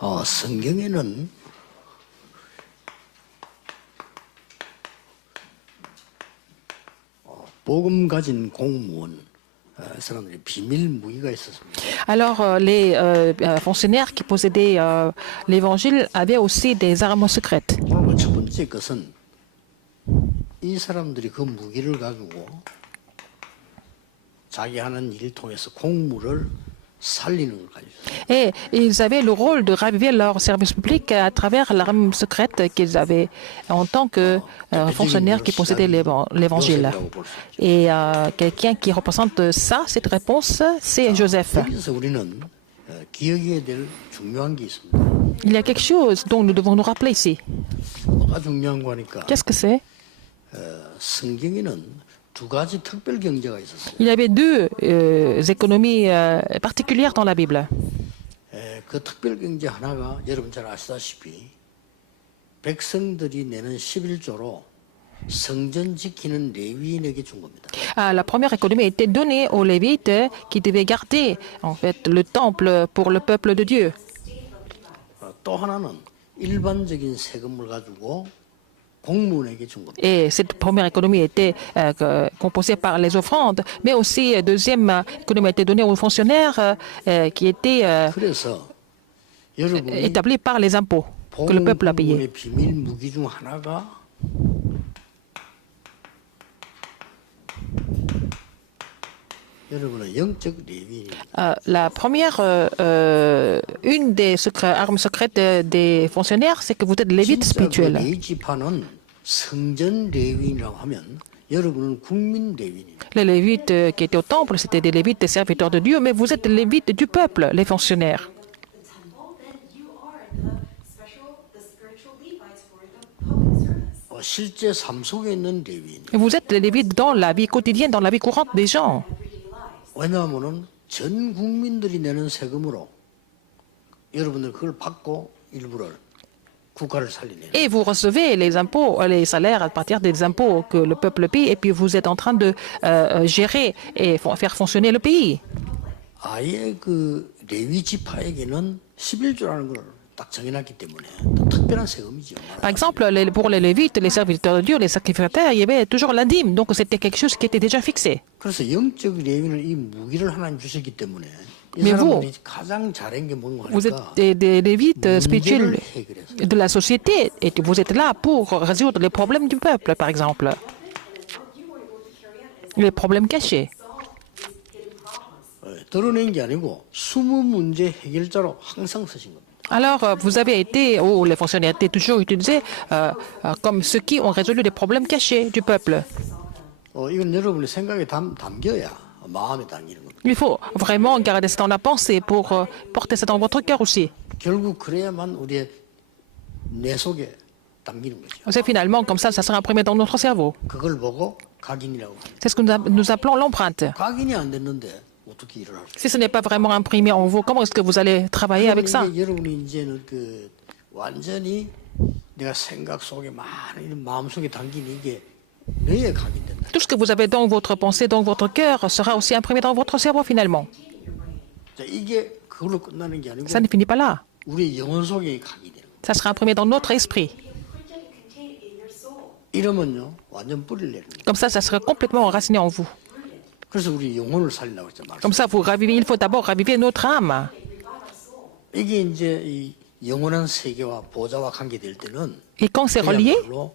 성경에는 복음 가진 공무원 사람들이 비밀 무기가 있었습니다. Alors, les fonctionnaires qui possédaient l'évangile avaient aussi des armes secrètes. 오늘 첫 번째 것은 이 사람들이 그 무기를 가지고 자기 하는 일을 통해서 공무를 살리는 걸 가지고 있어요. Et ils avaient le rôle de raviver leur service public à travers l'arme secrète qu'ils avaient en tant que fonctionnaires qui possédaient l'évangile. Et quelqu'un qui représente ça, cette réponse, c'est Joseph. 여기서 우리는 기억해야 될 중요한 게 있습니다. Il y a quelque chose dont nous devons nous rappeler ici. 뭐가 중요한 거니까 Qu'est-ce que c'est? 성경에는 두 가지 특별 경제가 있었어요. Il y avait deux économies particulières dans la Bible. 그 특별 경제 하나가 여러분 잘 아시다시피 백성들이 내는 11조로 성전 지키는 레위인에게 준 겁니다. La première économie était donnée aux Lévites qui devaient garder en fait le temple pour le peuple de Dieu. 또 하나는 일반적인 세금을 가지고 공무원에게 준 겁니다. Et cette première économie était composée par les offrandes, mais aussi deuxième économie était donnée aux fonctionnaires qui étaient 그래서 여러분이 établis par les impôts que le peuple a payés. 공무원의 비밀 무기 중 하나가 여러분은 영적 레위인입니다. La première, une des armes secrètes des fonctionnaires, c'est que vous êtes lévite 진짜 그 spirituel. 레위 지파는 성전 레위인이라고 하면 여러분은 국민 레위인입니다. Les lévites qui étaient au temple, c'était des lévites, des serviteurs de Dieu, mais vous êtes les lévites du peuple, les fonctionnaires. the temple, then you are the spiritual Levites for the public service. 실제 삶 속에 있는 레위인. Et vous êtes les lévites dans la vie quotidienne, dans la vie courante des gens. 왜냐하면은 전 국민들이 내는 세금으로 여러분들 그걸 받고 일부를 국가를 살리는. Et vous recevez les impôts, les salaires à partir des impôts que le peuple paye, et puis vous êtes en train de gérer et faire fonctionner le pays. 아예 그 레위 지파에게는 11조라는 걸 딱 정해놨기 때문에 또 특별한 세금이죠. Par exemple, pour les lévites, les serviteurs de Dieu, les sacrificateurs, il y avait toujours la dîme, donc c'était quelque chose qui était déjà fixé. 그래서 영적 레위는 이 무기를 하나님 주셨기 때문에 이 Mais vous, 사람들이 가장 잘한 게 뭔가 Vous êtes 하니까 des lévites 문제를 spirituels 해결해서 de la société, et vous êtes là pour résoudre les problèmes du peuple, par exemple. Les problèmes cachés. 드러낸 게 아니고 숨은 문제 해결자로 항상 쓰신 겁니다. Alors, vous avez été, ou les fonctionnaires étaient toujours utilisés comme ceux qui ont résolu les problèmes cachés du peuple. 이건 여러분의 생각에 담겨야 마음에 담기는 겁니다. Il faut vraiment garder ça dans la pensée pour porter ça dans votre cœur aussi. 결국 그래야만 우리의 뇌 속에 담기는 거죠. C'est finalement comme ça sera imprimé dans notre cerveau. 그걸 보고 각인이라고 합니다. C'est ce que nous appelons l'empreinte. 각인이 안 됐는데 어떻게 일을 할 수? Si ce n'est pas vraiment imprimé en vous, comment est-ce que vous allez travailler avec ça? 여러분이 이제는 그 완전히 내가 생각 속에 많은 마음 속에 담긴 이게 뇌에 각인된다. Tout ce que vous avez dans votre pensée, dans votre cœur, sera aussi imprimé dans votre cerveau finalement. 자, 이게 그걸로 끝나는 게 아니고 Ça ne finit pas là. 우리 영혼 속에 각인되는 거예요. Ça sera imprimé dans notre esprit. 이러면요 완전 뿌리를 내는 거예요. Comme ça sera complètement enraciné en vous. 그래서 우리 영혼을 살리려고 했잖아요. Comme ça, vous ravivez, il faut d'abord raviver notre âme. 이게 이제 이 영원한 세계와 보좌와 관계될 때는 Et quand c'est relié, 그야말로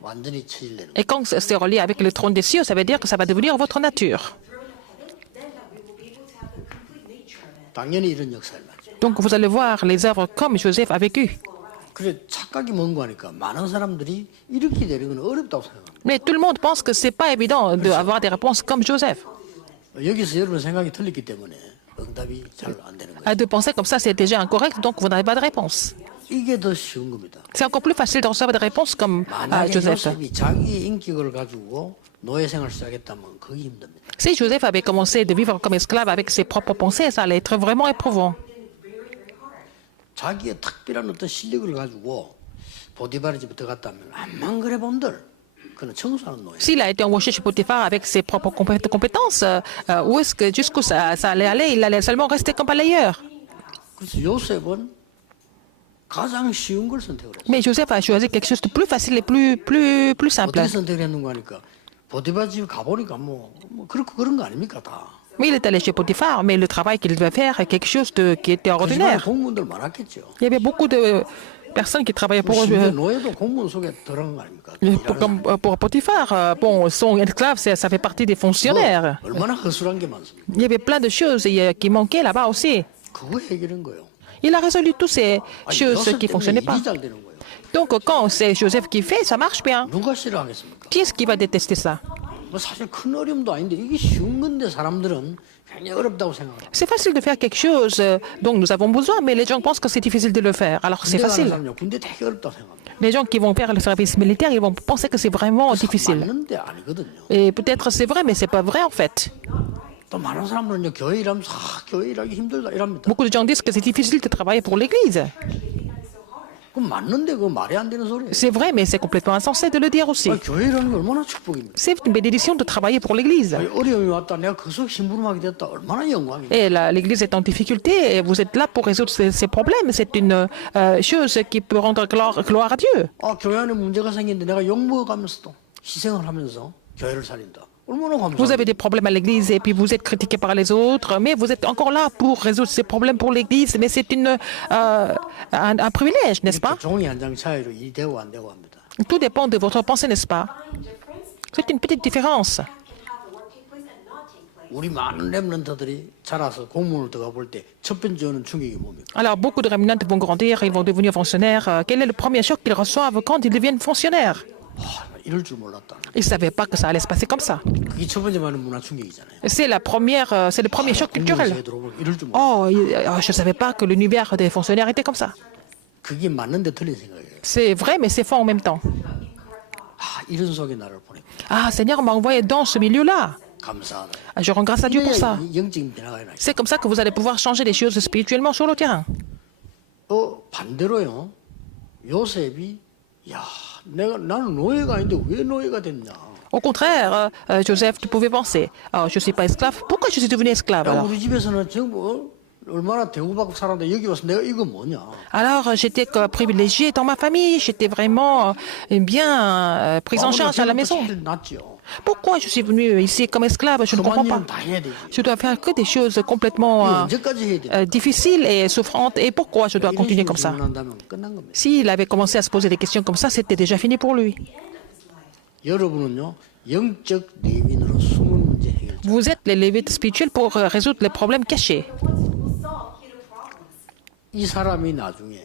완전히 체질되는 거예요. et quand c'est relié avec le trône des cieux, ça veut dire que ça va devenir votre nature. 당연히 이런 역사를 맞죠. Donc vous allez voir les œuvres comme Joseph a vécu. 그래 착각이 뭔고 하니까 많은 사람들이 이렇게 되는 건 어렵다고 생각합니다. Mais tout le monde pense que c'est pas évident d'avoir des réponses comme Joseph. 여기서 여러분 생각이 틀렸기 때문에 응답이 잘 안 되는 거예요. De penser comme ça, c'est déjà incorrect, donc vous n'avez pas de réponse. 이게 더 쉬운 겁니다. C'est encore plus facile de recevoir des réponses comme 만약에 Joseph. 요셉이 자기의 인격을 가지고 노예 생활을 시작했다면 그게 힘듭니다. Si Joseph avait commencé de vivre comme esclave avec ses propres pensées, ça allait être vraiment éprouvant. 자기의 특별한 어떤 실력을 가지고 보디바르 집에 들어갔다면 암만 그래 본들 그는 청소하는 노예. S'il a été embauché chez Potiphar avec ses propres compétences, où est-ce que jusqu'où ça allait aller? Il allait seulement rester comme balayeur. 그래서 요셉은 가장 쉬운 걸 선택을 했어요. Mais Joseph a choisi quelque chose de plus facile et plus simple. 어떻게 선택을 했는가 하니까 보디바 집 가보니까 그런 거 아닙니까 다. Mais il est allé chez Potiphar, mais le travail qu'il devait faire est quelque chose qui était 그 집안에 ordinaire. 공무원들 많았겠죠. Il y avait beaucoup de personnes qui travaillaient pour 심지어 노예도 공무원 속에 들어간 거 아닙니까? pour Potiphar. Bon, son esclave, ça fait partie des fonctionnaires. 얼마나 허술한 게 많습니까? Il y avait plein de choses qui manquaient là-bas aussi. 그거 해결한 거예요. Il a résolu toutes ces 아니, choses 요셉 qui ne 때문에 fonctionnaient pas. 일이 잘 되는 거예요. Donc, quand c'est Joseph qui fait, ça marche bien. 누가 싫어하겠습니까? Qui est-ce qui va détester ça? 뭐 사실 큰 어려움도 아닌데 이게 쉬운 건데 사람들은 굉장히 어렵다고 생각해요. C'est facile de faire quelque chose dont nous avons besoin, mais les gens pensent que c'est difficile de le faire. Alors que c'est 군대 가는 facile. 사람은요, 군대 되게 어렵다고 생각합니다. Les gens qui vont faire le service militaire, ils vont penser que c'est vraiment difficile. 맞는데 아니거든요. Et peut-être c'est vrai, mais c'est pas vrai en fait. 또 많은 사람들은요, 교회 일하면서 교회 일하기 힘들다 이랍니다. Beaucoup de gens disent que c'est difficile de travailler pour l'Église. 그건 맞는데 그거 말이 안 되는 소리예요. C'est vrai, mais c'est complètement insensé de le dire aussi. 교회 일하는 게 얼마나 축복입니까? C'est une bénédiction de travailler pour l'Église. 어려움이 왔다 내가 그 속 심부름하게 됐다 얼마나 영광이에요. Et l'Église est en difficulté et vous êtes là pour résoudre ces problèmes. C'est une chose qui peut rendre gloire à Dieu. 교회 안에 문제가 생기는데 내가 욕먹어가면서도 희생을 하면서 교회를 살린다. 얼마나 Vous 감사해요. avez des problèmes à l'Église et puis vous êtes critiqué par les autres, mais vous êtes encore là pour résoudre ces problèmes pour l'Église. Mais c'est un privilège, n'est-ce pas? 종이 한 장 차이로 이 되고 안 되고 합니다. Tout dépend de votre pensée, n'est-ce pas? C'est une petite différence. can have the work take place and not take place. 우리 많은 랩런터들이 자라서 공무원을 들어가 볼 때 첫 번째 오는 충격이 뭡니까? Alors, beaucoup de remnants vont grandir, ils vont devenir fonctionnaires. Quel est le premier choc qu'ils reçoivent quand ils deviennent fonctionnaires? 이럴 줄 몰랐다. Ils ne savaient pas que ça allait se passer comme ça. 그게 첫 번째 많은 문화 충격이잖아요. C'est le premier choc culturel. 공무원에 들어오면 이럴 줄 몰랐다. Oh, je ne savais pas que l'univers des fonctionnaires était comme ça. 그게 맞는데 틀린 생각이에요. C'est vrai, mais c'est faux en même temps. 이런 속에 나를 보내고 Ah, Seigneur m'a envoyé dans ce milieu-là. 감사하다. Ah, je rends grâce à Dieu pour ça. 영적인 변화가 일어나요. C'est comme ça que vous allez pouvoir changer les choses spirituellement sur le terrain. 반대로요. 요셉이 나는 노예가 아닌데 왜 노예가 됐냐? Au contraire, Joseph, tu pouvais penser, oh, je ne suis pas esclave, pourquoi je suis devenu esclave alors? 우리 집에서는 전부 얼마나 대우받고 살았는데 여기 와서 내가 이거 뭐냐? Alors, j'étais privilégiée dans ma famille, j'étais vraiment bien prise en charge à la maison. 낫지요. Pourquoi je suis venue ici comme esclave? Je ne comprends pas. 일은 다 해야 되지. Je dois faire que des choses complètement 언제까지 해야 돼? difficiles et souffrantes. Et pourquoi je dois 이런 continuer 식으로 comme ça? 질문한다면 끝난 겁니다. S'il avait commencé à se poser des questions comme ça, c'était déjà fini pour lui. 여러분은요 영적 레윈으로 숨은 문제 해결자. Vous êtes les lévites spirituels pour résoudre les problèmes cachés. Will solve hidden problems. 이 사람이 나중에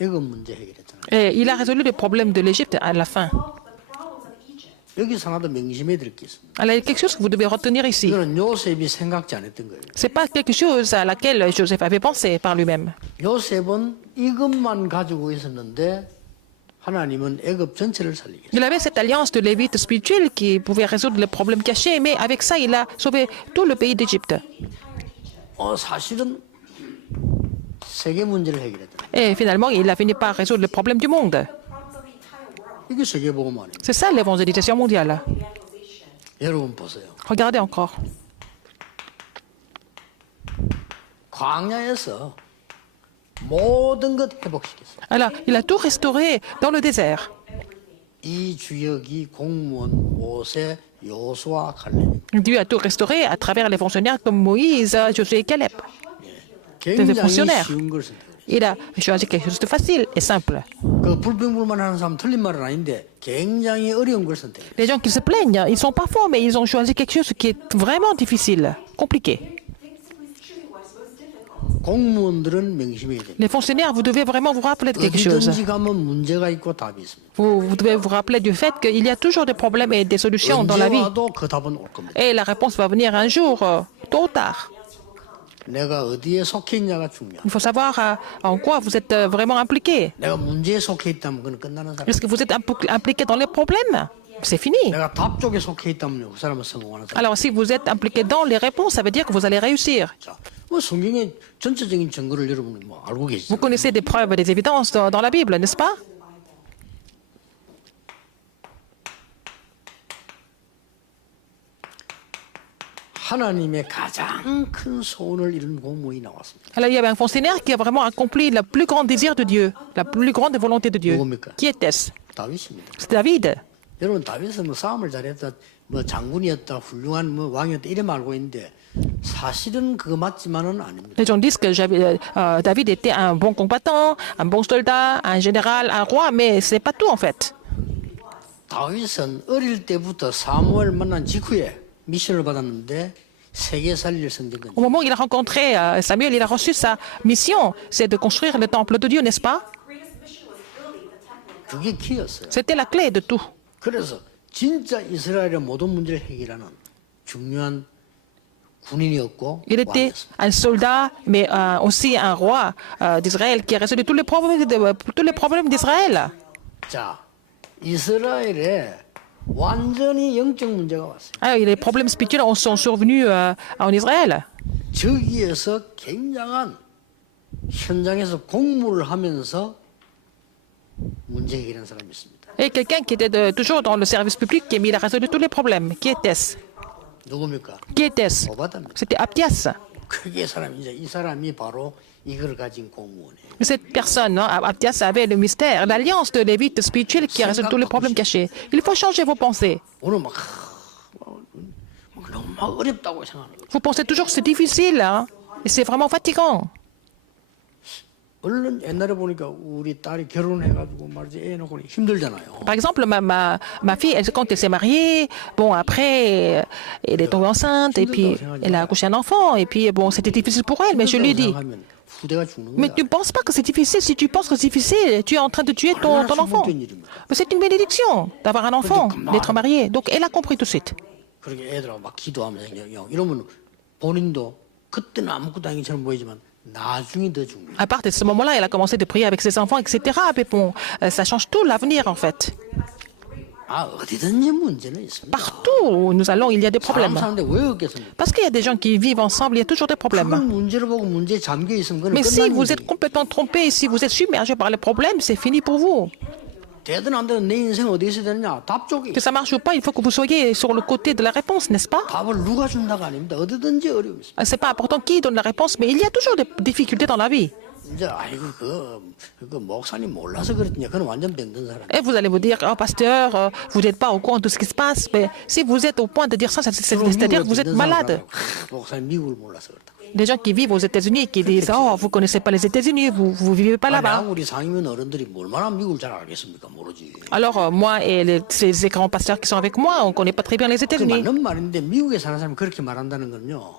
애굽 문제 해결했잖아요. Et il a résolu les problèmes de l'Égypte à la fin. Solve the problems of Egypt. 여기서 하나 더 명심해 드릴 게 있습니다. Alors, il y a quelque chose que vous devez retenir ici. 이거는 요셉이 생각지 않았던 거예요. C'est pas quelque chose à laquelle Joseph avait pensé par lui-même. 요셉은 이것만 가지고 있었는데 하나님은 애굽 전체를 살리게 했어요. Il avait cette alliance de lévites spirituels qui pouvait résoudre les problèmes cachés, mais avec ça, il a sauvé tout le pays d'Égypte. 사실은 세계 문제를 해결했다. Et finalement, il a fini par résoudre les problèmes du monde. Problems of the entire world. 이게 세계 복음만이에요. C'est ça l'évangélisation mondiale. Evangelization. 여러분 보세요. Regardez encore. 광야에서 모든 것 회복시켰어요. Alors, il a tout restauré dans le désert. 이 주역이 공무원 모세, 요수아, 갈렙. Dieu a tout restauré à travers les fonctionnaires comme Moïse, Josué et Caleb. 굉장히 fonctionnaires. 쉬운 걸 선택해요. Il a choisi quelque chose de facile et simple. 그 불평불만하는 사람 틀린 말은 아닌데 굉장히 어려운 걸 선택해요. Les gens qui se plaignent, ils sont pas forts, mais ils ont choisi quelque chose qui est vraiment difficile, compliqué. Think simply truly what's most difficult. 공무원들은 명심해야 돼요. Les fonctionnaires, vous devez vraiment vous rappeler de quelque chose. 어디든지 가면 문제가 있고 답이 있습니다. Vous devez vous rappeler du fait qu'il y a toujours des problèmes et des solutions dans la 언제 vie. 와도 그 답은 올 겁니다. Et la réponse va venir un jour, tôt ou tard. 내가 어디에 속해 있냐가 중요해요. Il faut savoir en quoi vous êtes vraiment impliqué. 내가 문제에 속해 있다면 그건 끝나는 사람. Est-ce que vous êtes impliqué dans les problèmes? C'est fini. 내가 답 쪽에 속해 있다면 그 사람은 성공하는 사람. Alors, si vous êtes impliqué dans les réponses, ça veut dire que vous allez réussir. 자, 성경의 전체적인 증거를 여러분이 알고 계시죠? Vous connaissez des preuves et des évidences dans la Bible, n'est-ce pas? 하나님의 가장 큰 소원을 이룬 공무원이 나왔습니다. Alors, il y avait un fonctionnaire qui a vraiment accompli le plus grand désir de Dieu, la plus grande volonté de Dieu. 누굽니까? Qui était-ce? 다윗입니다. C'est David. 여러분 다윗은 뭐 싸움을 잘했다, 뭐 장군이었다, 훌륭한 뭐 왕이었다 이래 알고 있는데 사실은 그거 맞지만은 아닙니다. Les gens disent que David était un bon combattant, un bon soldat, un général, un roi, mais c'est pas tout en fait. 다윗은 어릴 때부터 사무엘 만난 직후에 미션을 받았는데 세계 살릴 성전건. Au moment où il a rencontré Samuel, il a reçu sa mission, c'est de construire le temple de Dieu, n'est-ce pas? Greatest mission was building the temple of God. 그게 키였어요. C'était la clé de tout. 그래서 진짜 이스라엘의 모든 문제를 해결하는 중요한 군인이었고 Il était 왕이었습니다. un soldat, mais aussi un roi d'Israël qui a résolu tous les problèmes d'Israël. 자, 이스라엘에 완전히 영적 문제가 왔어요. Alors, les problèmes spirituels sont survenus en Israël. 저기에서 굉장한 현장에서 공무를 하면서 문제 해결한 사람이 있습니다. Et quelqu'un qui était toujours dans le service public, qui il a résolu tous les problèmes. Qui était-ce? 누굽니까? Qui était-ce? 오바다입니다. C'était Abdias. 그게 이제 이 사람이 바로 이걸 가진 공무원이에요. Cette personne, hein, Abdias, avait le mystère, l'alliance de lévite spirituelle qui résout tous les problèmes cachés. Il faut changer vos pensées. 오늘 너무 막 어렵다고 생각하는 거예요. Vous pensez toujours que c'est difficile, hein? Et c'est vraiment fatigant. 얼른 옛날에 보니까 우리 딸이 결혼해가지고 말이지 애 놓고 힘들잖아요. Par exemple, ma fille, quand elle s'est mariée, bon, après, elle est tombée enceinte, et puis elle a accouché un enfant, et puis, bon, c'était difficile pour elle, mais je lui ai dit, 생각하면 후대가 죽는 mais 거야. tu ne penses pas que c'est difficile. Si tu penses que c'est difficile, tu es en train de tuer ton enfant. Mais c'est une bénédiction d'avoir un enfant, d'être marié. Donc, elle a compris tout de suite. 그렇게 애들하고 막 기도하면서 이러면 본인도 그때는 아무것도 아닌 것처럼 보이지만 나중에 더 죽는 거야. À partir de ce moment-là, elle a commencé de prier avec ses enfants, etc. Mais bon, ça change tout l'avenir, en fait. 아 어디든지 문제는 있습니다. Partout où nous allons, il y a des 사람 problèmes. 사는데 왜 없겠습니까? Parce qu'il y a des gens qui vivent ensemble, il y a toujours des 그걸 problèmes. 문제를 보고 문제에 잠겨 있으면 그건 Mais si 끝난 vous 일이에요. êtes complètement trompé, si vous êtes submergé par les problèmes, c'est fini pour vous. 되든 안 되든 내 인생 어디 있어야 되느냐? 답 쪽이. Que ça marche ou pas, il faut que vous soyez sur le côté de la réponse, n'est-ce pas? 답을 누가 준다가 아닙니다. 어디든지 어려움이 있습니다. C'est pas important qui donne la réponse, mais il y a toujours des difficultés dans la vie. 이제 아이고 그 목사님 몰라서 그랬냐? 그건 완전 병든 사람. Et vous allez vous dire, oh pasteur, vous n'êtes pas au courant de ce qui se passe. Mais si vous êtes au point de dire ça, c'est-à-dire que vous êtes malade. 목사님 미국을 몰라서 그렇다. Les gens qui vivent aux États-Unis qui disent, oh, vous connaissez pas les États-Unis, vous vivez pas là-bas. 우리 상임위원 어른들이 얼마나 미국을 잘 알겠습니까? 모르지. Alors moi et ces grands pasteurs qui sont avec moi, on connaît pas très bien les 그 États-Unis. 맞는 말인데 미국에 사는 사람이 그렇게 말한다는 건요.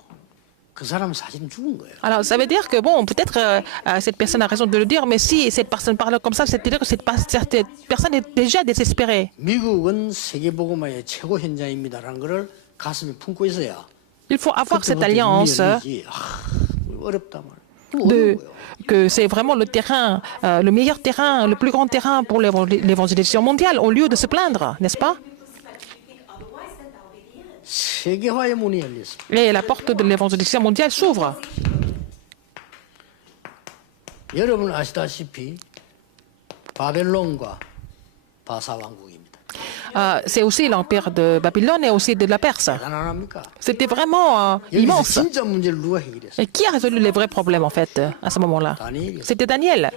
그 사람은 사실은 죽은 거예요. Alors ça veut dire que bon, peut-être cette personne a raison de le dire, mais si cette personne parle comme ça, c'est-à-dire que cette personne est déjà désespérée. 미국은 세계복음화의 최고 현장입니다라는 것을 가슴에 품고 있어야. Il faut avoir cette alliance 어렵다 말. que c'est vraiment le terrain, le meilleur terrain, le plus grand terrain pour l'évangélisation mondiale, au lieu de se plaindre, n'est-ce pas? Otherwise, then that'll be the end. 세계화의 문이 열렸습니다. Et la porte de l'évangélisation mondiale s'ouvre. 여러분 아시다시피 바벨론과 바사 왕국입니다. C'est aussi l'empire de Babylone et aussi de la Perse. 대단합니까? C'était vraiment 여기서 immense. 진짜 문제를 누가 해결했어요? Et qui a résolu les vrais problèmes en fait à ce moment-là? C'était Daniel.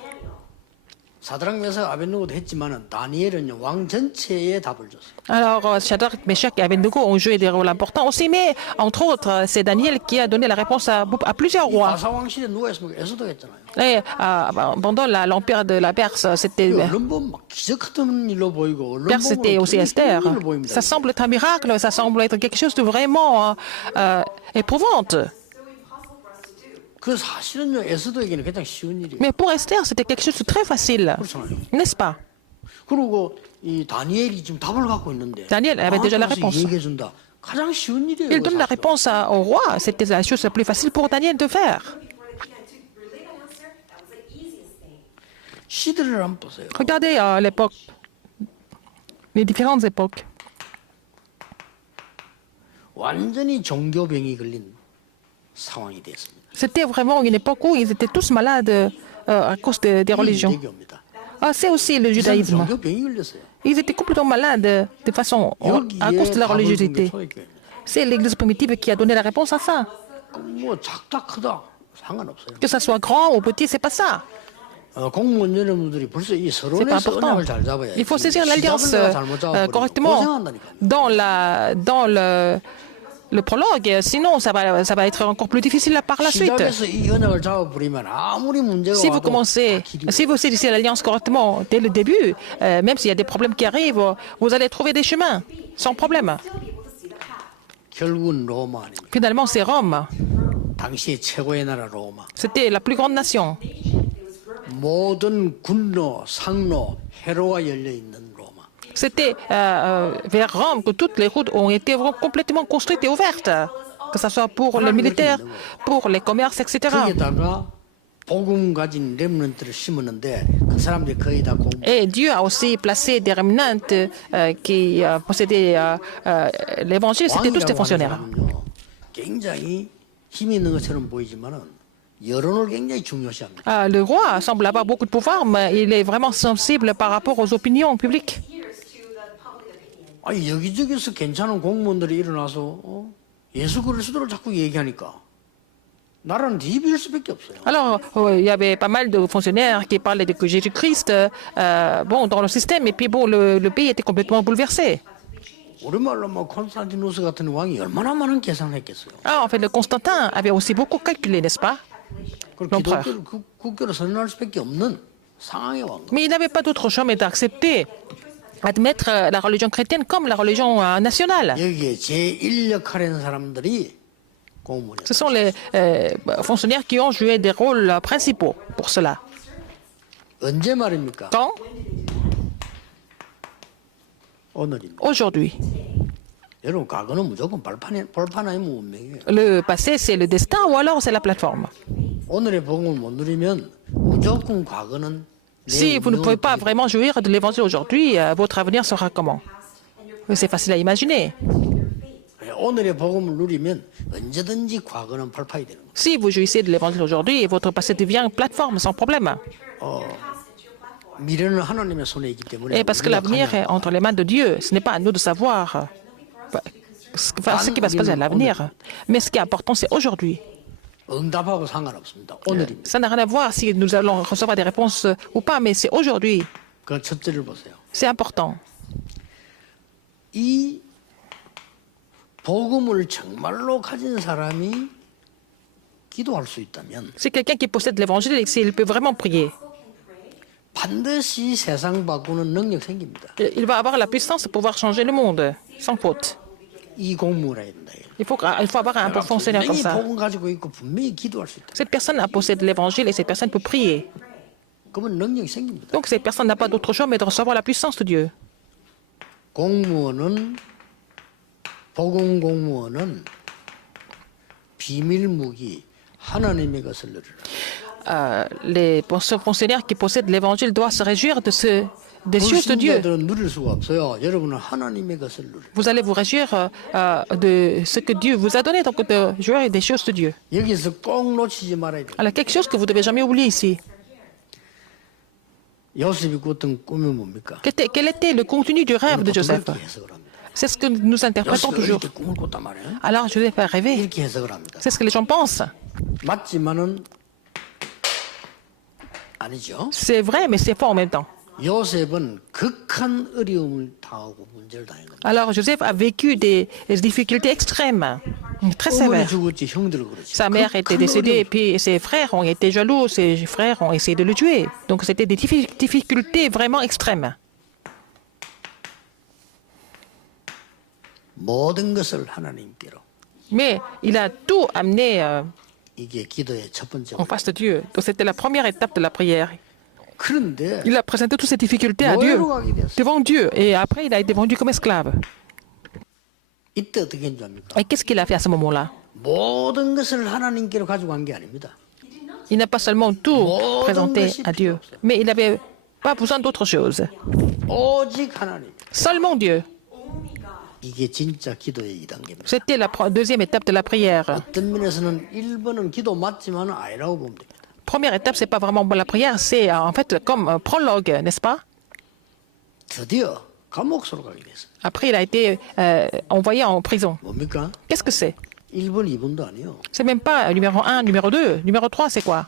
사드락 메삭 아벤누고도 했지만은 다니엘은 왕 전체에 답을 줬어요. Alors Shadrach, Meshach et Abednego ont joué des rôles importants aussi, mais entre autres, c'est Daniel qui a donné la réponse à plusieurs 이 rois. 바사 왕 시대 누가 했습니까? 에스더 했잖아요. Et pendant l'empire de la Perse, c'était 언론 보면 막 기적 같은 일로 보이고 언론 Perse, c'était 보면 aussi Esther. 일로 보입니다. Ça semble être un miracle, ça semble être quelque chose de vraiment éprouvante. 그 사실은요 에스더에게는 그냥 쉬운 일이에요. Mais pour Esther, c'était quelque chose de très facile, n'est-ce pas? 그리고 이 다니엘이 지금 답을 갖고 있는데 Daniel avait déjà la réponse. 얘기해 준다. 가장 쉬운 일이에요. Il donne la 사실은. réponse au roi. C'était la chose la plus facile pour Daniel de faire. Before they began to relay that answer, that was the easiest thing. 시대를 한번 보세요. Regardez l'époque, les différentes époques. 완전히 종교병이 걸린 상황이 됐습니다. C'était vraiment une époque où ils étaient tous malades à cause des religions. 유대교입니다. Ah, c'est aussi le 이스라엘 judaïsme. 종교병이 걸렸어요. Ils étaient complètement malades de façon à cause de la religiosité. C'est l'Église primitive qui a donné la réponse à ça. 뭐 작다 크다 상관없어요. Que ça soit grand ou petit, c'est pas ça. 공무원 여러분들이 벌써 이 C'est pas 서론에서 important. 언약을 잘 잡아야 Il faut saisir l'alliance 잘못 잡아버리면 correctement 고생한다니까. dans le prologue. Sinon, ça va être encore plus difficile par la suite. 시작에서 이 언약을 잡아버리면 아무리 문제가 Si vous 와도 commencez, 다 길이 si vous saisissez l'alliance correctement dès le début, même s'il y a des problèmes qui arrivent, vous allez trouver des chemins sans problème. 결국은 로마 아닙니까? Finalement, c'est Rome. 당시의 최고의 나라 로마. C'était la plus grande nation. 모든 군로, 상로, 해로가 열려 있는 로마. C'était vers Rome que toutes les routes ont été complètement construites et ouvertes, que ce soit pour les militaires, pour les commerces, etc. 거기다가 복음 가진 렘넌트를 심었는데 그 사람들이 거의 다 공부. Et Dieu a aussi placé des remnants qui possédaient l'évangile, c'était tous des 왕이라고 하는 fonctionnaires. 사람은요, 굉장히 힘이 있는 것처럼 보이지만은 여론을 굉장히 중요시합니다. Le roi semble avoir beaucoup de pouvoir, mais il est vraiment sensible par rapport aux opinions publiques. 아니 여기저기서 괜찮은 공무원들이 일어나서 예수 그리스도를 자꾸 얘기하니까 나라는 뒤빌 수밖에 없어요. Alors, il y avait pas mal de fonctionnaires qui parlaient de Jésus-Christ dans le système, et puis le pays était complètement bouleversé. 우리말로 뭐 콘스탄티누스 같은 왕이 얼마나 많은 계산을 했겠어요. En fait, le Constantin avait aussi beaucoup calculé, n'est-ce pas? 그걸 l'empereur. 기독교를 국교로 선언할 수밖에 없는 상황에 왕. Mais il n'avait pas d'autre choix mais d'accepter, admettre la religion chrétienne comme la religion nationale. 여기에 제1 역할하는 사람들이 공무원이에요. Ce sont les fonctionnaires qui ont joué des rôles principaux pour cela. 언제 말입니까? Quand? 오늘입니다. Aujourd'hui. 여러분 과거는 무조건 벌판 아니면 운명이에요. Le passé, c'est le destin ou alors c'est la plateforme. 오늘의 복음을 못 누리면 무조건 과거는 내 Si vous ne pouvez 운명을 pas vraiment jouir de l'évangile aujourd'hui, votre avenir sera comment? C'est facile à imaginer. 오늘의 복음을 누리면 언제든지 과거는 벌판이 되는 거예요. Si vous jouissez de l'évangile aujourd'hui, votre passé devient plateforme sans problème. 미래는 하나님의 손에 있기 때문에 Et parce que 우리가 l'avenir est entre les mains de Dieu, ce n'est pas à nous de savoir ce qui va se passer à l'avenir. Mais ce qui est important, c'est aujourd'hui. 응답하고 상관없습니다. 오늘입니다. Ça n'a rien à voir si nous allons recevoir des réponses ou pas, mais c'est aujourd'hui. 그 첫째를 보세요. C'est important. 이 복음을 정말로 가진 사람이 기도할 수 있다면 C'est quelqu'un qui possède l'évangile et s'il peut vraiment prier, 반드시 세상 바꾸는 능력 생깁니다. il va avoir la puissance de pouvoir changer le monde, sans faute. 이 공무원이라 된다. Il faut avoir un bon fonctionnaire comme 분명히 ça. 복음 가지고 있고 분명히 기도할 수 있다. Cette personne possède l'évangile et cette personne peut prier. 그러면 능력이 생깁니다. Donc cette personne n'a pas d'autre choix mais de recevoir la puissance de Dieu. 공무원은 복음 공무원은 비밀 무기 하나님의 것을 누리라. Les fonctionnaires qui possèdent l'évangile doivent se réjouir des choses de Dieu. 불신자들은 누릴 수가 없어요. 여러분은 하나님의 것을 누리라. Vous allez vous réjouir de ce que Dieu vous a donné, donc de jouir des choses de Dieu. 여기서 꼭 놓치지 말아야 돼요. Alors quelque chose que vous devez jamais oublier ici. 요셉이 꿨던 꿈이 뭡니까? Quel était le contenu du rêve de Joseph? 그렇게 해석을 합니다. C'est ce que nous interprétons 요셉이 toujours. 이렇게 꿈을 꿨단 말이에요. Alors Joseph a rêvé. 이렇게 해석을 합니다. C'est ce que les gens pensent. 맞지만은 아니죠. C'est vrai, mais c'est faux en même temps. 요셉은 극한 어려움을 당하고 문제를 당한 겁니다. Alors Joseph a vécu des difficultés extrêmes, très 어머니 sévères. 죽었지 형들 그렇지. Sa mère était 극한 décédée et 어려움. puis ses frères ont été jaloux, ses frères ont essayé de le tuer. Donc c'était des difficultés vraiment extrêmes. 모든 것을 하나님께로. Mais il a tout amené 이게 기도의 첫 번째. en face de Dieu. Donc c'était la première étape de la prière. 그런데 Il a présenté toutes ces difficultés à Dieu, 노예로 가게 됐어. devant Dieu. Et après, il a été vendu comme esclave. 이때 어떻게 했는지 압니까? Et qu'est-ce qu'il a fait à ce moment-là? 모든 것을 하나님께로 가지고 간 게 아닙니다. Il n'a pas seulement tout présenté à Dieu, mais il n'avait pas besoin d'autre chose. 오직 하나님. Seulement Dieu. 이게 진짜 기도의 2단계입니다. C'était la deuxième étape de la prière. 어떤 면에서는 1번은 기도 맞지만 아니라고 보면 됩니다. Première étape, c'est pas vraiment la prière, c'est en fait comme un prologue, n'est-ce pas? 드디어 감옥으로 가게 됐어요. Après, il a été envoyé en prison. 뭡니까? Qu'est-ce que c'est? 1번, 2번도 아니에요. C'est même pas numéro 1, numéro 2. Numéro 3, c'est quoi?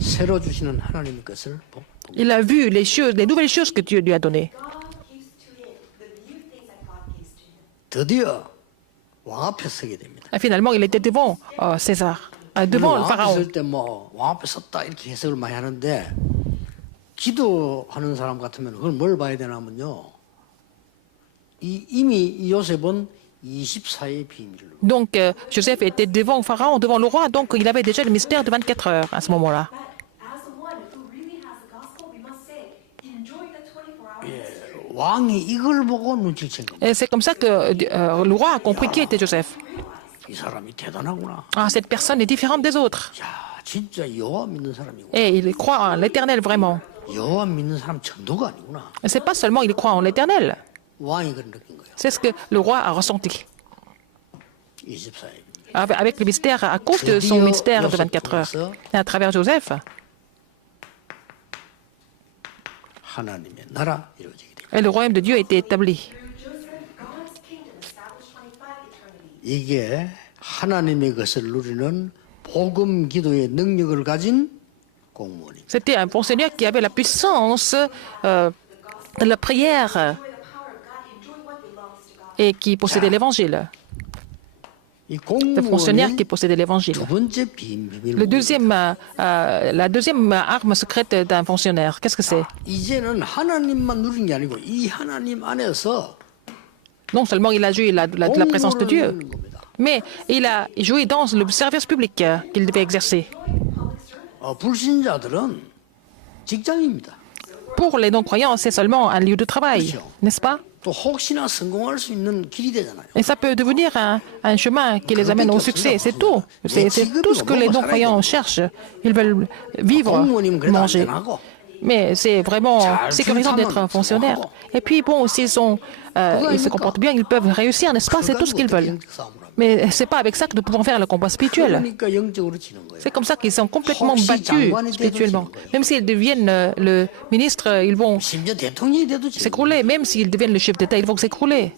새로 주시는 하나님의 것을 Il a vu les choses, les nouvelles choses que Dieu lui a données. God gives to him the new things that God gives to him. 드디어 왕 앞에 서게 됩니다. Et finalement, il était devant César, devant le 왕 앞에 pharaon. 설 때 뭐 왕 앞에 섰다 이렇게 해석을 많이 하는데 기도하는 사람 같으면 그걸 뭘 봐야 되냐면요. 이미 이 요셉은 24의 비밀로 Donc, Joseph était devant le pharaon, devant le roi, donc il avait déjà le mystère de 24 heures à ce moment-là. But as the one who really has the gospel, we must say, enjoy the 24 hours. 왕이 이걸 보고 눈치를 챈 겁니다. Et c'est comme ça que le roi a compris qui était Joseph. 이 사람이 대단하구나. Ah, cette personne est différente des autres. 야, 진짜 여호와 믿는 사람이고. Et il croit en l'éternel vraiment. 여호와 믿는 사람 정도가 아니구나. Et c'est pas seulement il croit en l'éternel. 왕이 그런 느낀 거예요. C'est ce que le roi a ressenti. 24의 비밀. Avec le mystère, à cause de son mystère de 24 heures. Et à travers Joseph, 하나님의 나라 이루어지게 됩니다. et le royaume de Dieu a été établi. Through Joseph, God's kingdom established 25 eternity. 이게 하나님의 것을 누리는 복음 기도의 능력을 가진 공무원입니다. C'était un bon Seigneur qui avait la puissance de la prière Enjoy the power of God, enjoy what belongs to God. et qui possédait l'évangile. 이 Le fonctionnaire qui 공무원이 possédait l'évangile. 두 번째 비밀. La deuxième arme secrète d'un fonctionnaire, qu'est-ce que c'est? 이제는 하나님만 누린 게 아니고 이 하나님 안에서 Non seulement il a joué de la présence de 공무원을 Dieu, 누리는 겁니다. mais il a joué dans le service public qu'il devait exercer. 불신자들은 직장입니다. Pour les non-croyants, c'est seulement un lieu de travail, n'est-ce pas? 또 혹시나 성공할 수 있는 길이 되잖아요. Et ça peut devenir un chemin qui les amène au succès, c'est tout. C'est tout ce que les non-croyants cherchent. Ils veulent vivre, 공무원이면 그래도 manger. 안전하고 Mais c'est vraiment sécurisant d'être un fonctionnaire. Et puis, bon, s'ils se comportent bien, ils peuvent réussir, n'est-ce pas? C'est tout ce qu'ils veulent. 영적 싸움을 합니다. Mais c'est pas avec ça que nous pouvons faire le combat spirituel. 그러니까 영적으로 지는 거예요. C'est comme ça qu'ils sont complètement battus spirituellement. Même s'ils deviennent le ministre, ils vont 심지어 대통령이 돼도 지는 거예요. s'écrouler. Même s'ils deviennent le chef d'État, ils vont s'écrouler.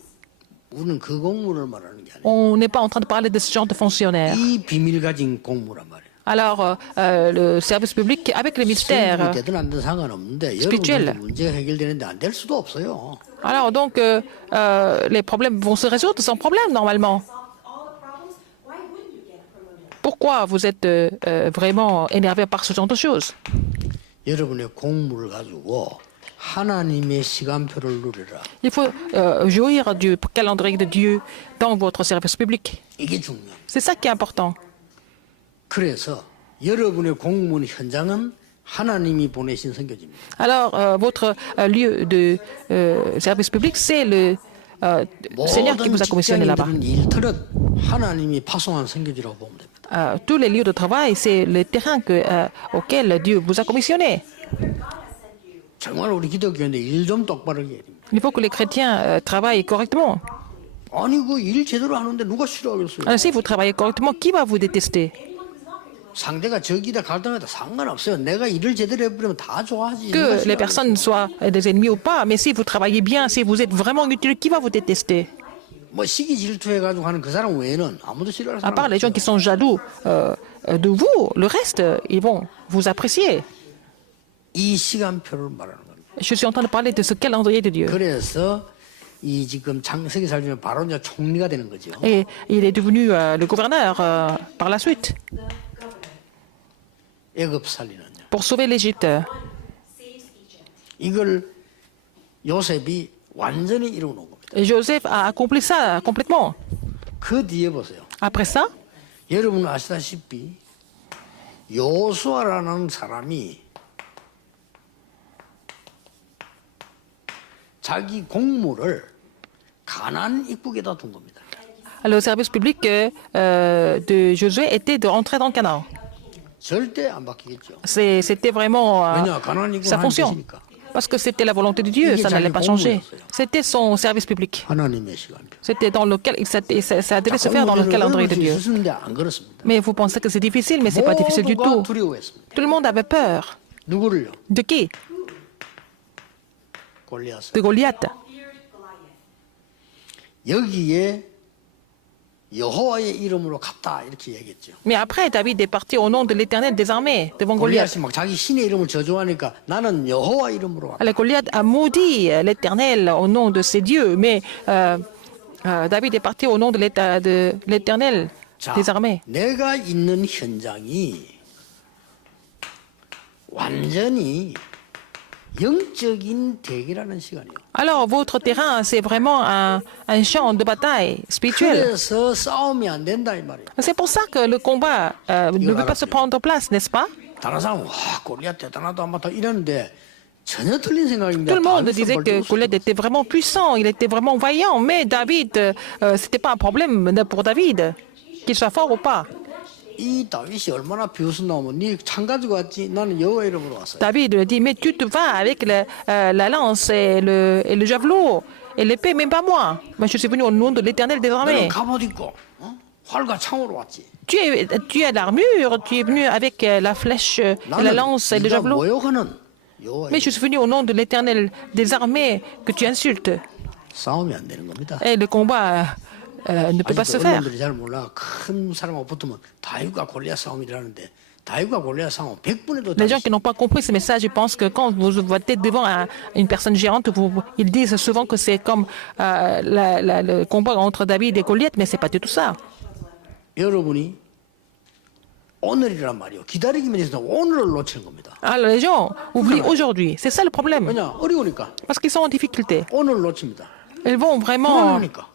우리는 그 공무원을 말하는 게 아니에요. On n'est pas en train de parler de ce genre de fonctionnaires. 이 비밀 가진 공무란 말이에요. Alors, le service public, avec les mystères, 수입이 되든 안 되든 상관없는데 spirituel. 여러분들 문제가 해결되는데 안 될 수도 없어요. alors donc, les problèmes vont se résoudre sans problème, normalement. Solved all the problems, why wouldn't you get promoted? Pourquoi vous êtes vraiment énervé par ce genre de choses? 여러분의 공무를 가지고 하나님의 시간표를 누려라. Il faut jouir du calendrier de Dieu dans votre service public. 이게 중요합니다. C'est ça qui est important. 그래서 여러분의 공무원 현장은 하나님이 보내신 선교지입니다. Alors, votre lieu de service public, c'est le Seigneur qui vous a commissionné là-bas. 직장인들은 일터는 하나님이 파송한 선교지라고 보면 됩니다. Tous les lieux de travail, c'est le terrain auquel Dieu vous a commissionné. 정말 우리 기독교인데 일 좀 똑바로 해야 됩니다. Il faut que les chrétiens travaillent correctement. 아니 그 일 제대로 하는데 누가 싫어하겠어요? Alors, si vous travaillez correctement, qui va vous détester? 상대가 적이다 갈등하다 상관없어요. 내가 일을 제대로 해버리면 다 좋아하지. 누가 Que les 싫어하겠어요? personnes soient des ennemis ou pas, mais si vous travaillez bien, si vous êtes vraiment utile, qui va vous détester? 뭐 시기 질투해가지고 하는 그 사람 외에는 아무도 싫어할 À 사람 part les gens qui sont jaloux de vous, le reste, ils vont vous apprécier. 이 시간표를 말하는 겁니다. Je suis en train de parler de ce calendrier de Dieu. 그래서 이 지금 장세기 살면 바로 이제 총리가 되는 거죠. Et il est devenu le gouverneur par la suite 애굽 살리는요. pour sauver l'Égypte. Saves Egypt. 이걸 요셉이 완전히 이루어 놓은 겁니다. Et Joseph a accompli ça complètement. 그 뒤에 보세요. Après ça, 여러분 아시다시피 요수아라는 사람이 자기 공무를 가나안 입국에다 둔 겁니다. le service public de Josué était de rentrer dans le Canaan. 절대 안 바뀌겠죠. C'était vraiment 왜냐 가나안 입국 sa 하나님 fonction. 계시니까. Parce que c'était la volonté de Dieu, ça n'allait pas changer. C'était son service public. 하나님의 시간표. C'était dans lequel ça devait se faire dans le calendrier de Dieu. 있었는데 안 그렇습니다. Mais vous pensez que c'est difficile, mais c'est pas difficile du 모두가 tout. 두려워했습니다. Tout le monde avait peur. 누구를요? De qui? 골리앗을. De Goliath. feared Goliath. 여기에 여호와의 이름으로 갔다 이렇게 얘기했죠. Mais après, David est parti au nom de l'Éternel des armées devant Goliath. 골리앗이 막 자기 신의 이름을 저주하니까 나는 여호와 이름으로 갔다. Alors, Goliath a maudit l'Éternel au nom de ses dieux, mais David est parti au nom de l'Éternel 자, des armées. 내가 있는 현장이 완전히 영적인 대기라는 시간이에요. Alors, votre terrain, c'est vraiment un champ de bataille spirituel. 그래서 싸움이 안 된다 이 말이에요. C'est pour ça que le combat ne peut pas se prendre place, n'est-ce pas? 다른 사람은 와 골리앗 대단하다 막 이러는데 전혀 틀린 생각입니다. Tout le monde 다윗은 disait que 벌써 Goliath était vraiment puissant, il était vraiment vaillant, mais David, c'était pas un problème pour David, qu'il soit fort ou pas. 이 다윗이 얼마나 비웃었나면 네창 가지고 왔지 나는 여호와 이름으로 왔어요. David lui dit, mais tu te vas avec la lance et le javelot et l'épée, même pas moi. Moi, je suis venu au nom de l'Éternel des 너는 armées. 갑옷 입고 활과 창으로 왔지. Tu as l'armure, tu es venu avec la flèche, et la lance et le 네가 javelot. 모욕하는 여호와 Mais je suis venu au nom de l'Éternel des armées que tu insultes. 싸움이 안 되는 겁니다. Et le combat ne peut pas se 아직도 faire. 언론들이 잘 몰라. 큰 사람하고 붙으면 다윗과 골리앗 싸움이라는데 다윗과 골리앗 싸움 100분의 더 Les gens qui n'ont pas compris ce message, ils pensent que quand vous êtes devant une personne géante, ils disent souvent que c'est comme le combat entre David et Goliath, mais c'est pas du tout ça. 여러분이 오늘이란 말이요. 기다리기만 해서 오늘을 놓치는 겁니다. Alors les gens oublient aujourd'hui. C'est ça le problème. 왜냐? 어려우니까 Parce qu'ils sont en difficulté. 오늘 놓칩니다. Ils vont vraiment 불안하니까.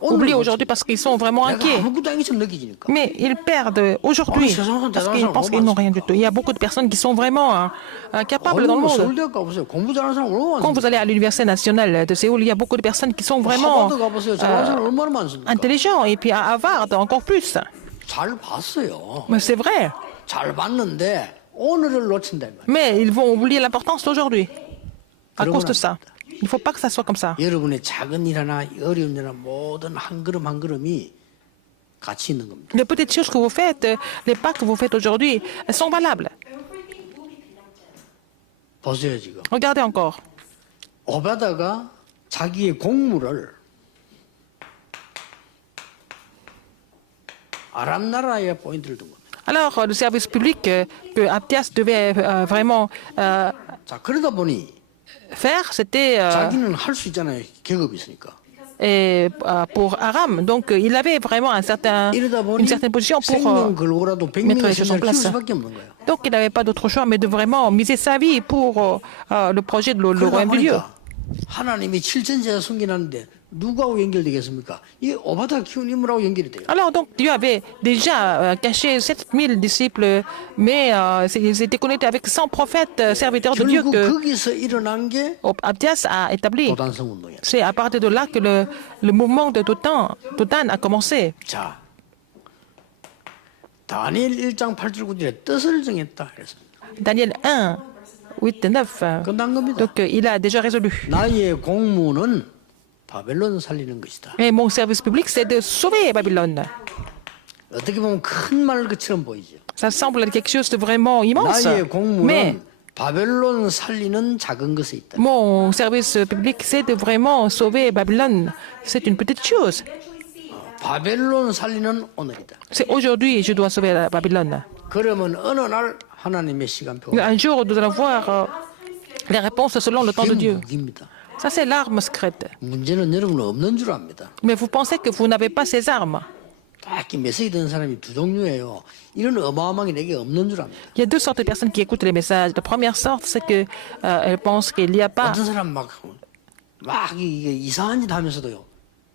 oublier aujourd'hui parce qu'ils sont vraiment 내가 inquiets. 아무것도 아니처럼 느껴지니까. Mais ils perdent aujourd'hui parce qu'ils pensent qu'ils n'ont rien du tout. Il y a beaucoup de personnes qui sont vraiment incapables dans le monde. 서울대 가보세요. 공부 잘하는 사람 얼마나 Quand 많습니까? vous allez à l'Université nationale de Séoul, il y a beaucoup de personnes qui sont vraiment 하버드 가보세요. 잘하는 사람 얼마나 많습니까? intelligents. Et puis à Harvard, encore plus. 잘 봤어요. Mais c'est vrai. 잘 봤는데 오늘을 놓친다 이 말이에요. Mais ils vont oublier l'importance d'aujourd'hui à 그러면 cause de 안 ça. Il ne faut pas que ça soit comme ça. 여러분의 작은 일 하나, 어려운 일 하나 모든 한 걸음 한 걸음이 가치 있는 겁니다. Les petites choses que vous faites, les pas que vous faites aujourd'hui, elles sont valables. Everything will be connected. 보세요 지금. Regardez encore. 오바다가 자기의 공무를 아람 나라에 포인트를 둔 겁니다. Alors, le service public que Abdias devait vraiment 자 그러다 보니 faire, c'était 자기는 할 수 있잖아요. 계급이 있으니까. pour Aram. Donc, il avait vraiment 이러다 보니 une certaine position pour 생명 걸고라도 mettre 100명의 les choses en 생명을 키울 place. 수밖에 없는 거예요. Donc, il n'avait pas d'autre choix, mais de vraiment miser sa vie pour le projet de le 그러다 royaume de Dieu. 보니까 하나님이 7천제자 숨겨놨는데 누구하고 연결되겠습니까? 이 오바다 키운 인물하고 연결이 돼요. Alors, donc, Dieu avait déjà caché 7000 disciples, mais ils étaient connectés avec 100 prophètes, serviteurs de Dieu 결국 que 거기서 일어난 게 Abdias a établi. 도단성 운동이에요. C'est à partir de là que le mouvement de Dotan a commencé. 자, 다니엘 1장 8절 9절에 뜻을 정했다 그랬습니다. Daniel 1, 8 et 9. 끝난 겁니다. Donc, il a déjà résolu. 나의 공무는 바벨론 살리는 것이다. Et mon service public, c'est de sauver Babylone. 어떻게 보면 큰 말처럼 보이죠. Ça semble être quelque chose de vraiment immense. 나의 Mais 공무는 바벨론 살리는 작은 것에 있다. mon service public, c'est de vraiment sauver Babylone. C'est une petite chose. 바벨론 살리는 오늘이다. C'est aujourd'hui je dois sauver la Babylone. 그러면 어느 날 하나님의 시간표가 Un jour, nous allons voir les réponses selon le temps de 이게 Dieu. 무기입니다. Ça, c'est l'arme secrète. 문제는 여러분은 없는 줄 압니다. Mais vous pensez que vous n'avez pas ces armes. 딱히 메시지 듣는 사람이 두 종류예요. 이런 어마어마한 게 내게 없는 줄 압니다. Il y a deux sortes de personnes qui écoutent les messages. La première sorte, c'est qu'elles pensent qu'il n'y a pas. 어떤 사람 막 이게 이상한 짓 하면서도요.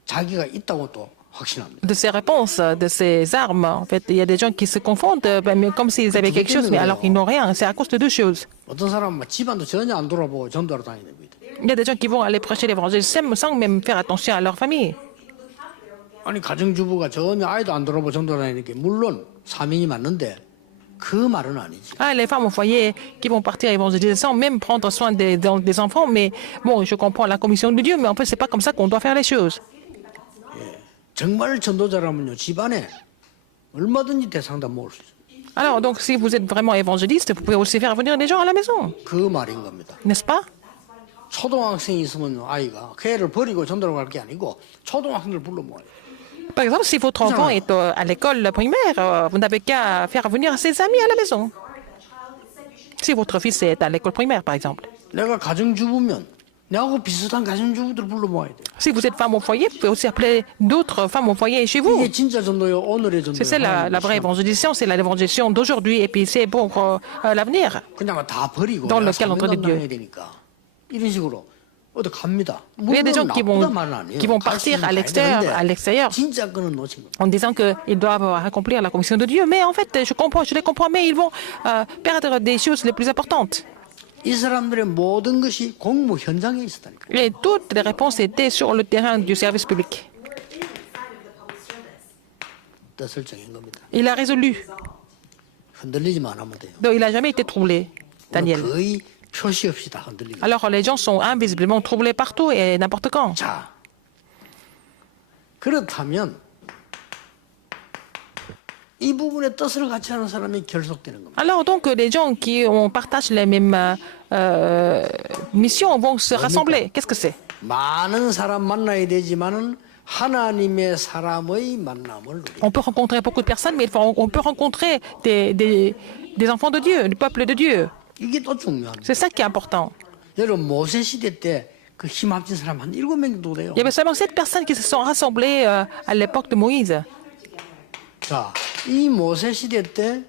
자기가 있다고 또 확신합니다. De ces réponses, de ces armes. En fait, il y a des gens qui se confondent, mais comme s'ils avaient quelque chose, mais alors qu'ils n'ont rien. C'est à cause de deux choses. 어떤 사람은 막 집안도 전혀 안 돌아보고 전도하러 다니는 거예요. Il y a des gens qui vont aller prêcher l'évangile sans même faire attention à leur famille. 아니 가정주부가 전혀 아이도 안 돌아보고 전도하러 다니는 게 물론 사명이 맞는데 그 말은 아니지. Ah, les femmes au foyer qui vont partir évangéliser sans même prendre soin des enfants, mais bon, je comprends la commission de Dieu, mais en fait, c'est pas comme ça qu'on doit faire les choses. 정말 전도자라면요 집안에 얼마든지 대상담 모을 수 있어요. Alors, donc, si vous êtes vraiment évangéliste, vous pouvez aussi faire venir les gens à la maison, 그 말인 겁니다. n'est-ce pas? 초등학생이 있으면 아이가 걔를 버리고 전도를 갈 게 아니고 초등학생들 불러 모아요. Par exemple, si votre enfant est à l'école primaire, vous n'avez qu'à faire venir ses amis à la maison. Si votre fils est à l'école primaire, par exemple. 내가 가정주부면 내하고 비슷한 가정주부들 불러 모아야 돼요. Si vous êtes femme au foyer, vous pouvez aussi appeler d'autres femmes au foyer chez vous. 이게 진짜 전도요. 오늘의 C'est ça 전도요. la vraie évangélisation, c'est l'évangélisation d'aujourd'hui et puis c'est pour l'avenir. 그냥 다 버리고 Dans 내가 le calendrier de Dieu. 사명감당해야 되니까 이런 식으로 어디 갑니다. Il y a des gens 물론 qui vont, 나쁘단 말은 아니에요. qui vont 갈 수 partir 있으면 à 가야 l'extérieur, 되는데 진짜 끈은 놓친 겁니다. en disant qu'ils doivent accomplir la commission de Dieu. Mais en fait, je les comprends, mais ils vont perdre des choses les plus importantes. 이 사람들의 모든 것이 공무 현장에 있었다니까. Et toutes les réponses étaient sur le terrain du service public. 뜻을 정한 겁니다. Il a résolu. 흔들리지만 않으면 돼요. Donc, il n'a jamais été troublé, Daniel. 거의 표시 없이 다 흔들리고. Alors, les gens sont invisiblement troublés partout et n'importe quand. 자, 그렇다면 이 부분의 뜻을 같이 하는 사람이 결속되는 겁니다. Alors, donc, les gens qui partagent les mêmes missions vont se rassembler. Qu'est-ce que c'est? 많은 사람 만나야 되지만은 하나님의 사람의 만남을 누리. On peut rencontrer beaucoup de personnes, mais on peut rencontrer des enfants de Dieu, du peuple de Dieu. 이게 또 중요합니다. C'est ça qui est important. 여러분 모세 시대 때 그 힘 합친 사람 한 7명 정도 돼요. Il y avait seulement 7 personnes qui se sont rassemblées à l'époque de Moïse. 자, 이 모세 시대 때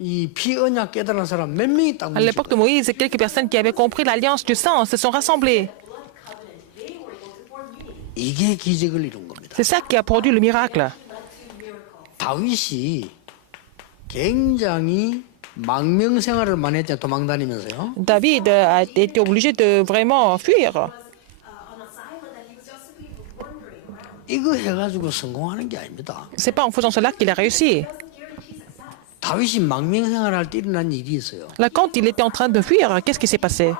이 피언약 깨달은 사람 몇 명이 딱 À l'époque de Moïse, quelques personnes qui avaient compris l'alliance du sang se sont rassemblées. 이게 기적을 이룬 겁니다. C'est ça qui a produit le miracle. 다윗이 굉장히 망명 생활을 많이 했잖아요. 도망 다니면서요. David a été obligé de vraiment fuir. On a island that he was just simply wandering around. 이거 해가지고 성공하는 게 아닙니다. C'est pas en faisant cela qu'il a réussi. 다윗이 망명 생활할 때 일어난 일이 있어요. Là, quand il était en train de fuir, qu'est-ce qui s'est passé?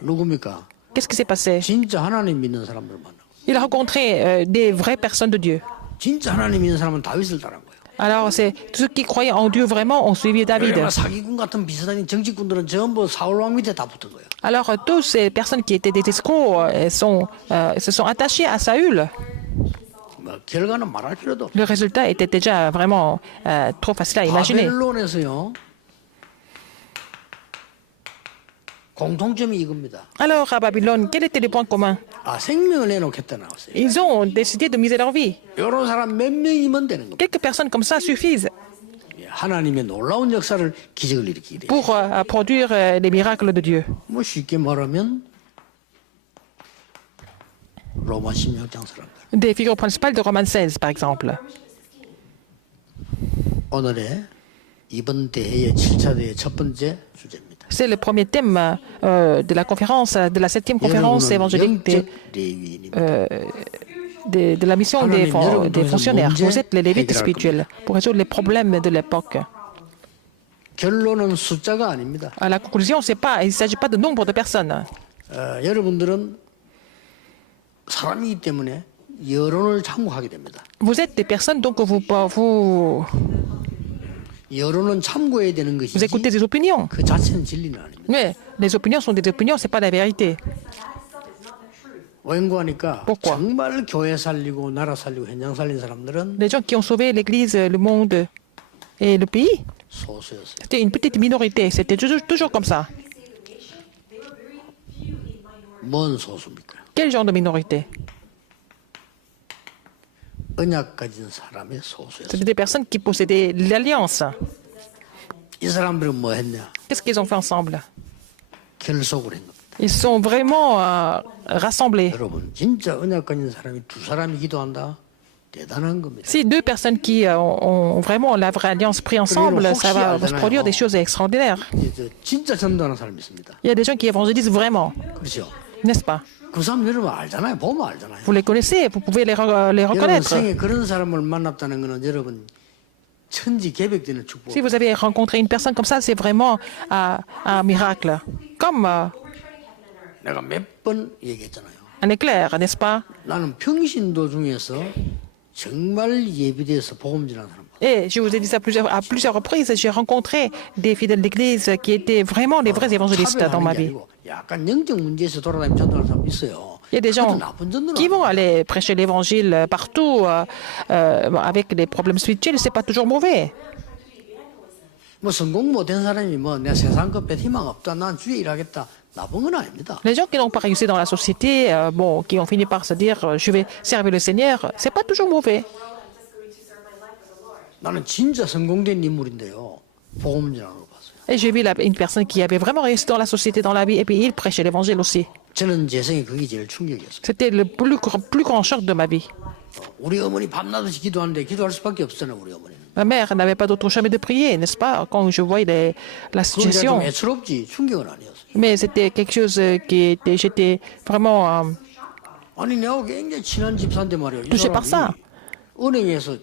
누굽니까? Qu'est-ce qui s'est passé? 진짜 하나님 믿는 사람들 만나고. Il a rencontré des vraies personnes de Dieu. 진짜 하나님 믿는 사람은 다윗을 따른 거예요. Alors, c'est tous ceux qui croyaient en Dieu vraiment ont suivi David. 왜냐면 사기꾼 같은 비슷한 정치꾼들은 전부 사울 왕 밑에 다 붙은 거예요. Alors, toutes ces personnes qui étaient des escrocs se sont attachées à Saül. 뭐 결과는 말할 필요도 없어요. Le résultat était déjà vraiment trop facile à imaginer. 바벨론에서요. 공통점이 이겁니다. Alors, à Babylone, quel était le point commun? 아, 생명을 내놓겠다 나왔어요. Ils ont décidé de miser leur vie. 이런 사람 몇 명이면 되는 겁니다. Quelques personnes comme ça suffisent 하나님의 놀라운 역사를 기적을 일으키게 돼요. pour produire les miracles de Dieu. 뭐 쉽게 말하면 로마 16장 사람들. Des figures principales de Romains 16, par exemple. 오늘의 이번 대회의 7차 대회 첫 번째 주제입니다. C'est le premier thème de la conférence, de la 7e conférence 여러분은 évangélique 영적 레위인입니다. de la mission des fonctionnaires. Vous êtes les lévites spirituels pour résoudre les problèmes de l'époque. 결론은 숫자가 아닙니다. À la conclusion, il ne s'agit pas de nombre de personnes. 여러분들은 사람이기 때문에 여론을 참고하게 됩니다. Vous êtes des personnes, donc vous 여론은 참고해야 되는 것이지 écoutez des opinions. 그 자체는 진리는 아닙니다. Mais les opinions sont des opinions, ce n'est pas la vérité. 웬고하니까 Pourquoi? 정말 교회 살리고 나라 살리고 현장 살린 사람들은 Les gens qui ont sauvé l'Église, le monde et le pays, 소수였어요. c'était une petite minorité. C'était toujours comme ça. 뭔 소수입니까? Quel genre de minorité? 언약 가진 사람의 소수였어요. C'était des personnes qui possédaient l'alliance. 이 사람들은 뭐 했냐? Qu'est-ce qu'ils ont fait ensemble? 결속을 한 겁니다. Ils sont vraiment rassemblés. 여러분 진짜 언약 가진 사람이 두 사람이 기도한다? 대단한 겁니다. Si deux personnes qui ont vraiment la vraie alliance pris ensemble, ça va se produire des choses extraordinaires. 이제 진짜 전도하는 사람이 있습니다. Il y a des gens qui évangélisent vraiment, 그렇죠? n'est-ce pas? 그 사람 여러분 알잖아요. 보면 알잖아요. Vous les connaissez, vous pouvez les 여러분 reconnaître. 생에 그런 사람을 만났다는 것은 여러분 천지 개벽되는 축복. Si vous avez rencontré une personne comme ça, c'est vraiment un miracle. Comme 내가 몇 번 얘기했잖아요. un éclair, n'est-ce pas? 나는 평신도 중에서 정말 예비돼서 복음 전하는 사람. Et je vous ai dit ça à plusieurs reprises, j'ai rencontré des fidèles d'église qui étaient vraiment les vrais évangélistes dans ma 차별하는 게 vie. 아니고 약간 영적 문제에서 돌아다니면 전도하는 사람 있어요. Il y a des gens 그것도 나쁜 전도는 qui vont 아니에요. aller prêcher l'évangile partout bon, avec des problèmes spirituels, c'est pas toujours mauvais. 뭐 성공 못한 사람이 뭐 내가 세상 끝에 희망 없다, 난 주에 일하겠다, 나쁜 건 아닙니다. Les gens qui n'ont pas réussi dans la société, bon, qui ont fini par se dire je vais servir le Seigneur, c'est pas toujours mauvais. 나는 진짜 성공된 인물인데요. 복음 전하는 거 봤어요. Et j'ai vu une personne qui avait vraiment réussi dans la société, dans la vie, et puis il prêchait l'évangile aussi. 저는 제 생에 그게 제일 충격이었어요. C'était le plus grand choc de ma vie. 우리 어머니 밤낮없이 기도하는데 기도할 수밖에 없잖아요, 우리 어머니는. Ma mère n'avait pas d'autre chemin de prier, n'est-ce pas, quand je voyais la 그건 situation. 좀 애처롭지 충격은 아니었어요. Mais c'était quelque chose qui était, j'étais vraiment 아니 내가 굉장히 친한 집사인데 말이에요. 이 touché par ça. 사람이 은행에서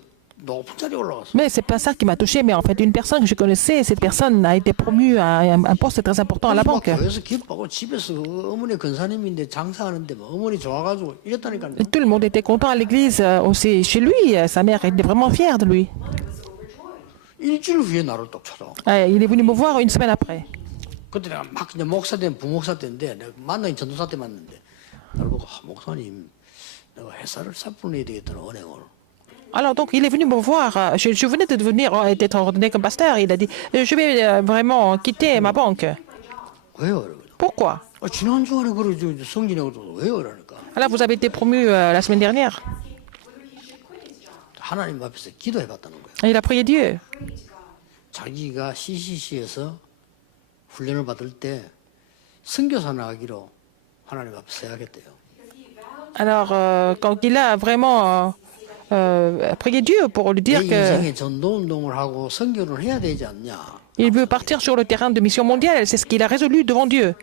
높은 자리에 올라갔어요. Mais c'est pas ça qui m'a touché, mais en fait, une personne que je connaissais, cette personne a été promue à un poste très important à la banque. 교회에서 기뻐하고 집에서 어머니 근사님인데 장사하는데 뭐 어머니 좋아가지고 이랬다니까요. Et tout le monde était content à l'église, aussi chez lui. Sa mère était vraiment fière de lui. 일주일 후에 나를 또 찾아와. Il est venu me voir une semaine après. 그때 내가 막 이제 목사 된 부목사 때인데 내가 만나기 전도사 때 만났는데 나를 보고 목사님 내가 회사를 사분해야 되겠다는 은행을. Alors donc, il est venu me voir. Je venais de devenir, d'être ordonné comme pasteur. Il a dit, je vais vraiment quitter ma banque. 왜요? 그러거든. Pourquoi? 지난 주간에 그래 성진하고도 왜요? 그러니까 Alors, vous avez été promu la semaine dernière. 하나님 앞에서 기도해봤다는 거예요. Et il a prié Dieu. 자기가 CCC에서 훈련을 받을 때 선교사 나가기로 하나님 앞에 서야겠대요. Alors, quand il a vraiment prié Dieu pour lui 내 dire que 인생에 전도 운동을 하고 선교를 해야 되지 않냐. il veut partir sur le terrain de mission mondiale, c'est ce qu'il a résolu devant Dieu.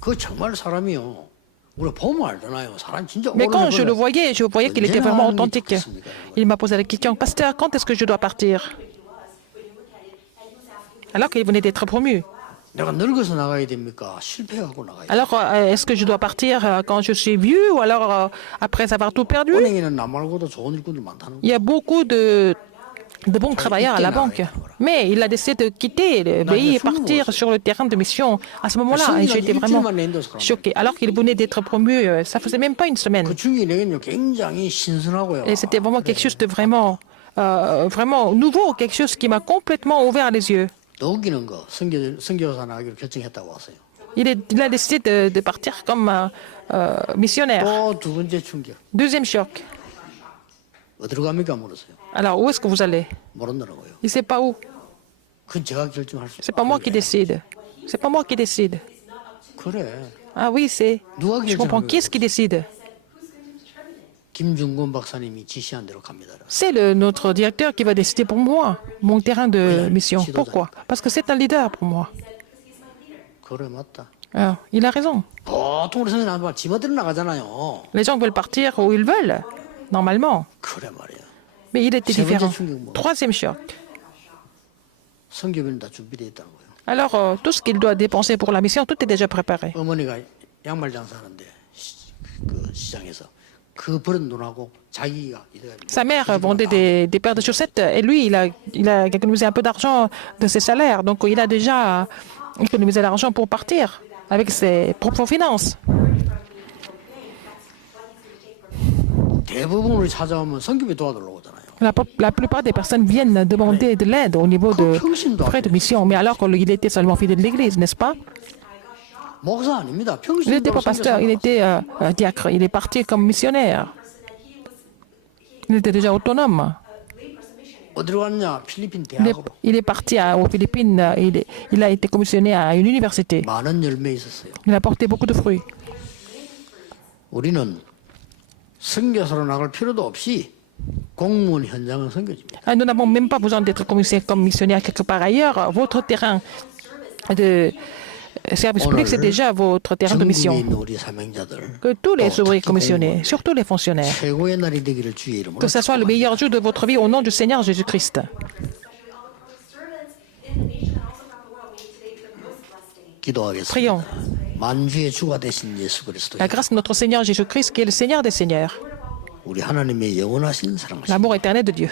그 정말 사람이요. 우리 보면 알잖아요. 사람 진짜 Mais quand je le 오래 voyais qu'il était vraiment authentique. Il m'a posé la question, pasteur, quand est-ce que je dois partir? Alors qu'il venait d'être promu. 내가 늙어서 나가야 됩니까? 실패하고 나가야 돼. Alors, est-ce que je dois partir quand je suis vieux ou alors après avoir tout perdu? 은행에는 나 말고도 좋은 일꾼들 많다는 Il y a beaucoup de bons travailleurs à la banque. Mais il a décidé de quitter le pays et partir sur le terrain de mission. À ce moment-là, j'ai été vraiment choqué. Alors qu'il venait d'être promu, ça faisait même pas une semaine. 그 중에 내게는 굉장히 신선하고요. Et c'était vraiment quelque chose de vraiment nouveau, quelque chose qui m'a complètement ouvert les yeux. 더 웃기는 거 선교사 나가기로 결정했다고 왔어요. Il a décidé de partir comme missionnaire. 또 두 번째 충격. Deuxième choc. 어디로 갑니까 물었어요. Alors, où est-ce que vous allez? 모른다고요. Il ne sait pas où. 그건 제가 결정할 수. C'est pas moi qui décide. C'est pas moi qui décide. 그래. Ah oui, c'est. 누가 Je comprends. 결정하는 Qui est-ce qui décide? 김중곤 박사님이 지시한 대로 갑니다. C'est notre directeur qui va décider pour moi, mon terrain de mission. Pourquoi? Parce que c'est un leader pour moi. 그래 맞다. Alors, il a raison. 보통 우리 선생님 안 지멋대로 나가잖아요. Les gens veulent partir où ils veulent, normalement. 그래 말이야. Mais il était C'est vrai, différent. c'est un- Troisième choc. 성교비는 다 준비되어 있다는 거예요. Alors, tout ce qu'il doit dépenser pour la mission, tout est déjà préparé. 어머니가 양말 장사하는데 그 시장에서 그 버는 돈하고 자기가 Sa mère vendait des paires de chaussettes et lui, il a économisé un peu d'argent de ses salaires. Donc, il a déjà économisé l'argent pour partir avec ses propres finances. 대부분 우리 찾아오면 성교비 도와달라고 하잖아요. La plupart des personnes viennent demander de l'aide au niveau de frais de mission. Mais alors qu'il était seulement fidèle de l'Église, n'est-ce pas? 목사 아닙니다. Il n'était pas 평신도 pasteur, il était diacre. Il est parti comme missionnaire. Il était déjà autonome. 어디로 갔냐? 필리핀 대학으로 Il est parti aux Philippines. Il a été commissionné à une université. 많은 열매 있었어요. Il a porté beaucoup de fruits. 우리는 선교사로 나갈 필요도 없이 공무원 현장은 선교집니다. Nous n'avons même pas besoin d'être commissionné comme missionnaire quelque part ailleurs. Votre terrain de service public, c'est déjà votre terrain de 전국에 mission. 있는 우리 사명자들 Que tous les 또 ouvriers 특히 commissionnés, 공무원, surtout les fonctionnaires, 최고의 날이 되기를 주의 이름으로 que ce soit le meilleur jour de votre vie au nom du Seigneur Jésus-Christ. Servants in the nation and also around the world, may today be the most blessed day. 기도하겠습니다. Prions. 만주의 주가 되신 예수 그리스도 La grâce de notre Seigneur Jésus-Christ, qui est le Seigneur des Seigneurs. 우리 하나님의 영원하신 사랑하신 l'amour éternel de Dieu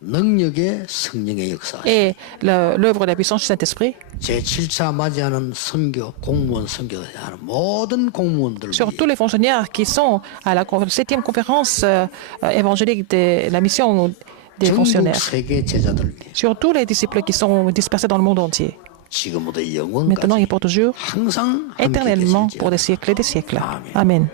능력의 성령의 역사, et l'œuvre de la puissance du Saint-Esprit 제7차 맞이하는 선교, 공무원 선교 하는 모든 공무원들 sur 위해 tous les fonctionnaires qui sont à la 7e conférence évangélique de la mission des 전국 fonctionnaires, 세계 제자들 위해 sur tous les disciples qui sont dispersés dans le monde entier, 지금부터 maintenant et 영원까지 pour toujours, 항상 함께 éternellement 계실지어다. pour des siècles et des siècles. Amen. Amen.